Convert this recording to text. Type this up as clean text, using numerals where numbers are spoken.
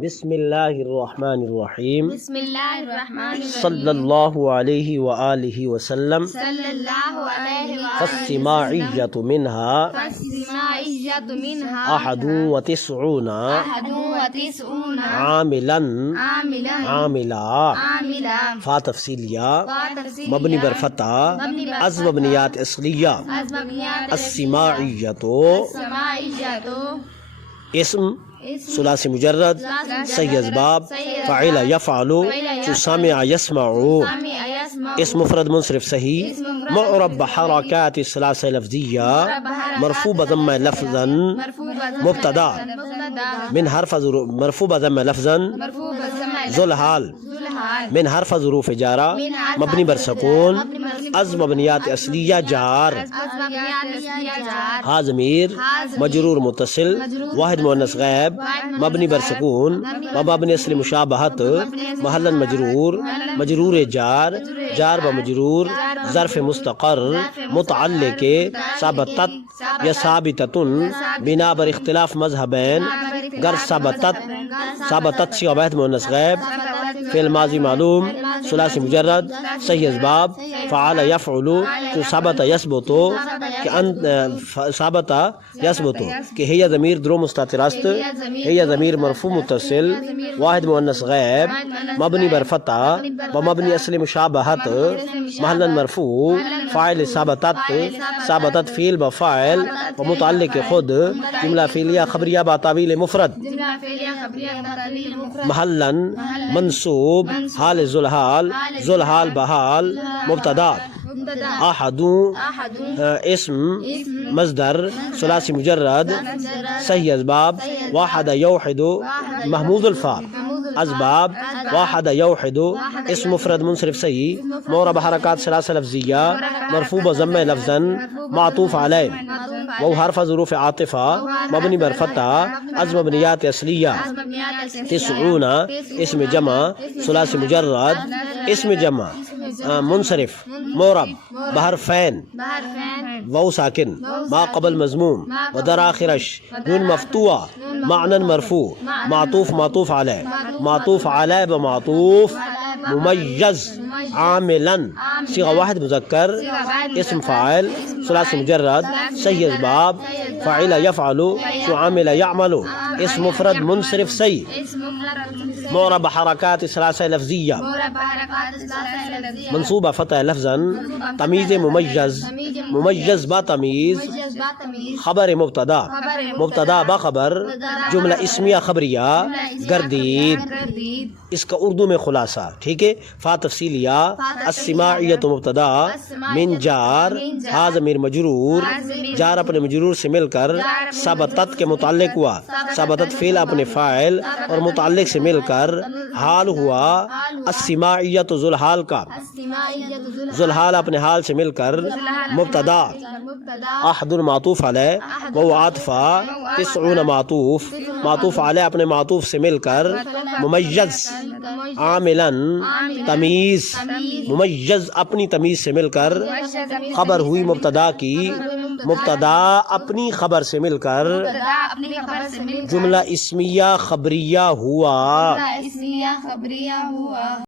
بسم اللہ الرحمن الرحیم بسم اللہ الرحمن الرحیم صلی اللہ علیہ وآلہ وسلم صلی اللہ علیہ وآلہ فالسماعیۃ منہا فالسماعیۃ منہا احد وتسعون احد وتسعون عاملا عاملا عاملا عاملا فا تفصیلیہ تفصیلیہ مبنی بر فتح مبنی بر از مبنیات اصلیہ از مبنیات السماعیۃ السماعیۃ اسم ثلاثی مجرد صحیح اسباب فعل یفعل جو سامع یسمع سامع یسمع اسم مفرد منصرف صحیح معرب بحرکات ثلاث لفظیہ مرفوع بضم لفظا مبتدا من حرف مرفوع بضم لفظا مرفوع بالضمہ ذو الحال ذوالحال من حرف ظروف جارہ مبنی بر سکون از مبنیات اصلیہ جار از مبنیات اصلیہ جار ہا ضمیر مجرور متصل واحد مؤنث غائب مبنی بر سکون و مبنی اصل مشابہت محلا مجرور مجرور جار جار بمجرور ظرف مستقر متعلق ثابتت یا ثابتتن بنا بر اختلاف مذہبین گر ثابتت سی واحد مؤنث غائب فعل ماضی معلوم ثلاثی مجرد صحیح اسباب فعل یفعل جو ثبت یثبت کہ ثبت یثبت کہ ہی ضمیر درو مستتر است ہی ضمیر مرفوع متصل واحد مؤنث غائب مبنی بر فتح و مبنی اصل مشابہت محلا مرفوع فاعل ثابتت فعل بفاعل و متعلق خود جملہ فعلیہ خبریہ با تعویل مفرد جملہ فعلیہ خبریہ بتعویل مفرد محلا منصوب حال ذوالحال بحال مبتدا احد اسم مصدر ثلاثی مجرد صحیح اسباب واحد یوحد محمود الفا اسباب واحد یوحد اسم مفرد منصرف صحیح معرب حرکات ثلاثہ لفظیہ مرفوع بضم لفظا معطوف علیہ وہ حرف ظروف عاطفہ مبنی بر فتح از مبنیات اصلیہ تسعون اسم جمع ثلاثی مجرد اسم جمع منصرف معرب بحرفین واو ساکن ما قبل مضموم ودر آخرش نون مفتوح معنى مرفوع معطوف علیہ معطوف علیہ بمعطوف ممیز عاملا صيغة واحد مذکر اسم فاعل ثلاثی مجرد صحیح اسباب فاعل يفعل شو عامل يعمل اسم مفرد منصرف صحیح معرب حرکات ثلاثہ لفظیہ منصوبہ فتح لفظا تمیز ممیز با تمیز خبر مبتدا با خبر جملہ اسمیہ خبریہ گردید اس کا اردو میں خلاصہ ٹھیک ہے فا تفصیلیہ السماعیۃ مبتدا من جار ہا ضمیر مجرور جار اپنے مجرور سے مل کر ثبتت کے متعلق ہوا ثبتت فعل اپنے فاعل اور متعلق سے مل کر حال ہوا السماعیۃ ذوالحال کا ذوالحال اپنے حال سے مل کر مبتدا احد معطوف علیہ و عاطفہ تسعون معطوف علیہ اپنے معطوف سے مل کر ممیز عاملا تمیز ممیز اپنی تمیز سے مل کر خبر ہوئی مبتدا کی مبتدا اپنی خبر سے مل کر جملہ اسمیہ خبریہ ہوا